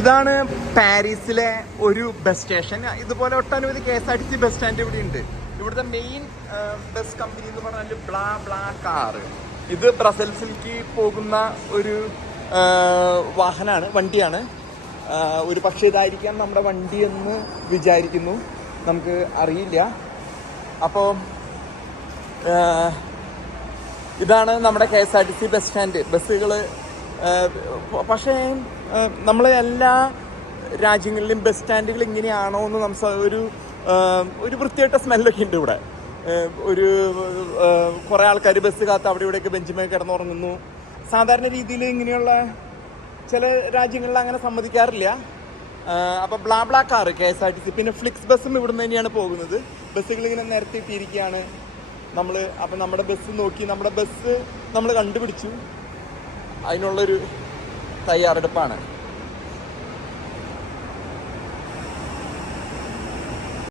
ഇതാണ് പാരീസിലെ ഒരു ബസ് സ്റ്റേഷൻ. ഇതുപോലെ ഒട്ടനവധി KSRTC ബസ് സ്റ്റാൻഡ് ഇവിടെ ഉണ്ട്. ഇവിടുത്തെ മെയിൻ ബസ് കമ്പനി എന്ന് പറഞ്ഞാൽ ബ്ലാ ബ്ലാ കാർ. ഇത് ബ്രസൽസിലേക്ക് പോകുന്ന ഒരു വാഹനമാണ്, വണ്ടിയാണ്. ഒരു പക്ഷേ ഇതായിരിക്കാം നമ്മുടെ വണ്ടി എന്ന് വിചാരിക്കുന്നു, നമുക്ക് അറിയില്ല. അപ്പോൾ ഇതാണ് നമ്മുടെ KSRTC ബസ് സ്റ്റാൻഡ്. ബസ്സുകൾ പക്ഷേ നമ്മളെ എല്ലാ രാജ്യങ്ങളിലും ബസ് സ്റ്റാൻഡുകൾ ഇങ്ങനെയാണോ എന്ന് ഒരു വൃത്തിയായിട്ട സ്മെല്ലൊക്കെ ഉണ്ട് ഇവിടെ. കുറേ ആൾക്കാർ ബസ് കാത്ത് അവിടെ ഇവിടെയൊക്കെ ബെഞ്ചിമേ കിടന്നുറങ്ങുന്നു. സാധാരണ രീതിയിൽ ഇങ്ങനെയുള്ള ചില രാജ്യങ്ങളിൽ അങ്ങനെ സമ്മതിക്കാറില്ല. അപ്പോൾ ബ്ലാ ബ്ലാ കാർ KSRTC, പിന്നെ ഫ്ലിക്സ് ബസ്സും ഇവിടുന്ന് തന്നെയാണ് പോകുന്നത്. ബസ്സുകൾ ഇങ്ങനെ നിരത്തിയിട്ടിരിക്കുകയാണ്. അപ്പം നമ്മുടെ ബസ് നോക്കി, നമ്മുടെ ബസ് നമ്മൾ കണ്ടുപിടിച്ചു. അതിനുള്ളൊരു തയ്യാറെടുപ്പാണ്.